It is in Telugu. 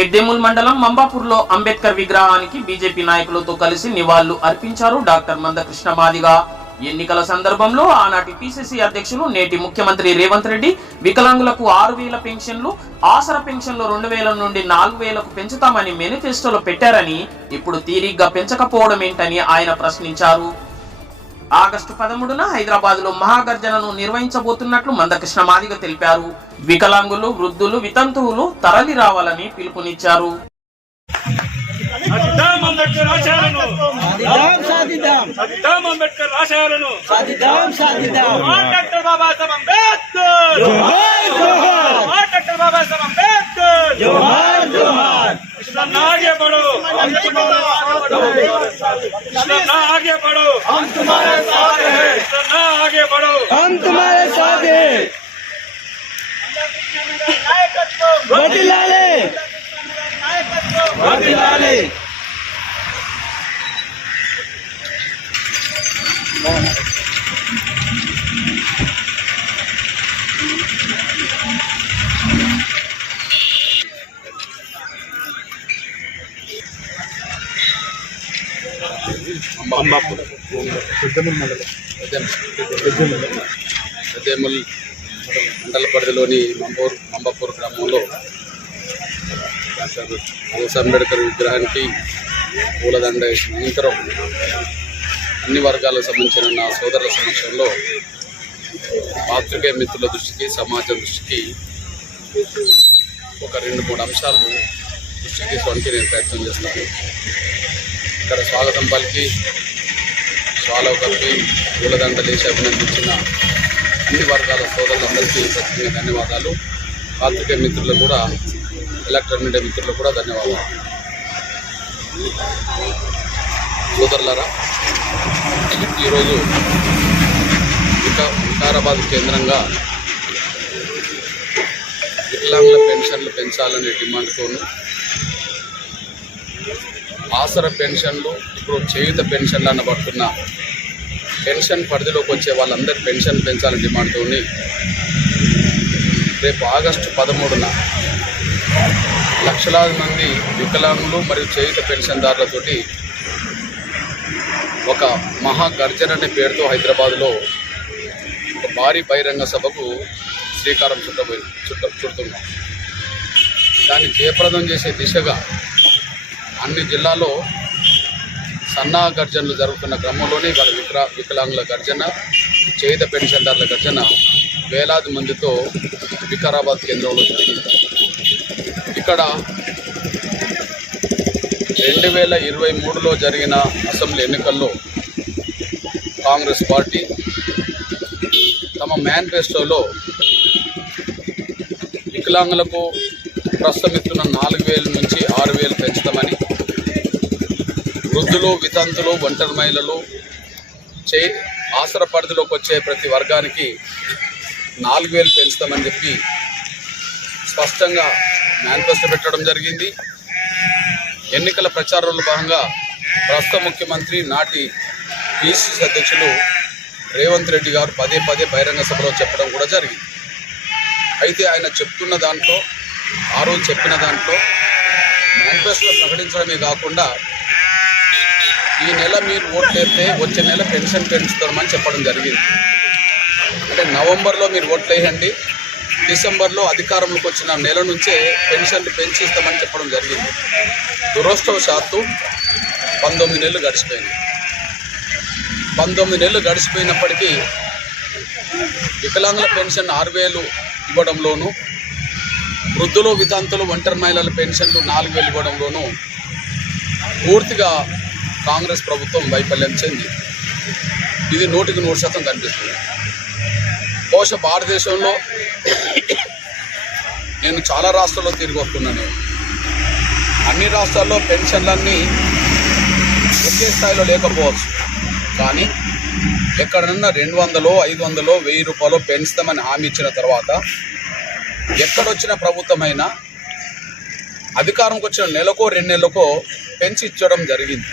పెద్దేముల్ మండలం మంబాపూర్లో అంబేద్కర్ విగ్రహానికి బీజేపీ నాయకులతో కలిసి నివాళులు అర్పించారు డాక్టర్ మందకృష్ణ మాదిగ. ఎన్నికల సందర్భంలో ఆనాటి పిసిసి అధ్యక్షులు నేటి ముఖ్యమంత్రి రేవంత్ రెడ్డి వికలాంగులకు 6,000 పెన్షన్లు, ఆసరా పెన్షన్లు 2,000 నుండి 4,000కు పెంచుతామని మేనిఫెస్టోలో పెట్టారని, ఇప్పుడు తీరిగ్గా పెంచకపోవడం ఏంటని ఆయన ప్రశ్నించారు. ఆగస్టు 13న హైదరాబాద్ లో మహాగర్జనను నిర్వహించబోతున్నట్లు మందకృష్ణ మాదిగ తెలిపారు. వికలాంగులు, వృద్ధులు, వితంతువులు తరలి రావాలని పిలుపునిచ్చారు. आगे बढ़ो, आगे बढ़ो, हम तुम्हारे साथ हैं, आगे बढ़ो, हम तुम्हारे साथ हैं। वदिलाले, वदिलाले। పెద్దేముల్ మండల పరిధిలోని మంబాపూర్ గ్రామంలో డాక్టర్ అంబేద్కర్ విగ్రహానికి పూలదండ వేసిన అనంతరం అన్ని వర్గాలకు సంబంధించిన నా సోదరుల సమక్షంలో పాత్రికేయ మిత్రుల దృష్టికి, సమాజం దృష్టికి ఒక 2-3 అంశాలు దృష్టికి తీసుకోవడానికి నేను ప్రయత్నం చేస్తాను. ఇక్కడ స్వాగతం పలికి, స్వాగతం కప్పి, పూలదండలు వేసి అభినందించిన అన్ని వర్గాల సోదరులందరికీ ప్రత్యేకంగా ధన్యవాదాలు. పాత్రికేయ మిత్రులకు కూడా, ఎలక్ట్రానిక్ మీడియా మిత్రులకు కూడా ధన్యవాదాలు. సోదరులారా, ఈరోజు వికారాబాద్ కేంద్రంగా వికలాంగుల పెన్షన్లు పెంచాలనే డిమాండ్తోనూ, ఆసరా పెన్షన్లు, ఇప్పుడు చేయూత పెన్షన్లు అనబడుతున్న పెన్షన్ పరిధిలోకి వచ్చే వాళ్ళందరి పెన్షన్ పెంచాలని డిమాండ్తో రేపు ఆగస్టు 13న లక్షలాది మంది వికలాంగులు మరియు చేయూత పెన్షన్దారులతోటి ఒక మహాగర్జన అనే పేరుతో హైదరాబాద్లో ఒక భారీ బహిరంగ సభకు శ్రీకారం చుడుతున్నాం. దాన్ని జయప్రదం చేసే దిశగా అన్ని జిల్లాల్లో సన్నా గర్జనలు జరుగుతున్న క్రమంలోనే వాళ్ళ వికలాంగుల గర్జన, చేయుత పెన్షన్దారుల గర్జన వేలాది మందితో వికారాబాద్ కేంద్రంలో జరిగింది. ఇక్కడ 2023లో జరిగిన అసెంబ్లీ ఎన్నికల్లో కాంగ్రెస్ పార్టీ తమ మేనిఫెస్టోలో వికలాంగులకు ప్రస్తుతం ఇస్తున్న 4,000 నుంచి 6,000 పెంచుతామని, వృద్ధులు, వితంతులు, ఒంటరి మహిళలు, ఆసరా పరిధిలోకి వచ్చే ప్రతి వర్గానికి 4,000 పెంచుతామని చెప్పి స్పష్టంగా మేనిఫెస్టో పెట్టడం జరిగింది. ఎన్నికల ప్రచారంలో భాగంగా ప్రస్తుత ముఖ్యమంత్రి, నాటి పిసిసి అధ్యక్షులు రేవంత్ రెడ్డి గారు పదే బహిరంగ సభలో చెప్పడం కూడా జరిగింది. అయితే ఆయన చెప్తున్న దాంట్లో, ఆ రోజు చెప్పిన దాంట్లో మేనిఫెస్టోలో ప్రకటించడమే కాకుండా ఈ నెల మీరు ఓట్లేస్తే వచ్చే నెల పెన్షన్ పెంచుతామని చెప్పడం జరిగింది. అంటే నవంబర్లో మీరు ఓట్లు వేయండి, డిసెంబర్లో అధికారంలోకి వచ్చిన నెల నుంచే పెన్షన్లు పెంచిస్తామని చెప్పడం జరిగింది. దురదృష్టవశాత్తు 19 నెలలు గడిచిపోయింది. 19 నెలలు గడిచిపోయినప్పటికీ వికలాంగుల పెన్షన్ 6,000 ఇవ్వడంలోనూ, వృద్ధులు, వితంతులు, ఒంటరి మహిళల పెన్షన్లు 4,000 ఇవ్వడంలోనూ పూర్తిగా కాంగ్రెస్ ప్రభుత్వం వైఫల్యం చెంది. ఇది 100% కనిపిస్తుంది. బహుశా భారతదేశంలో నేను చాలా రాష్ట్రాల్లో తిరిగి వస్తున్నాను. అన్ని రాష్ట్రాల్లో పెన్షన్లన్నీ ఒకే స్థాయిలో లేకపోవచ్చు, కానీ ఎక్కడన్నా 200, 500, 1000 రూపాయలు పెంచుతామని హామీ ఇచ్చిన తర్వాత ఎక్కడొచ్చిన ప్రభుత్వమైనా అధికారంకి వచ్చిన నెలకో 2 నెలలకో పెంచి ఇచ్చడం జరిగింది.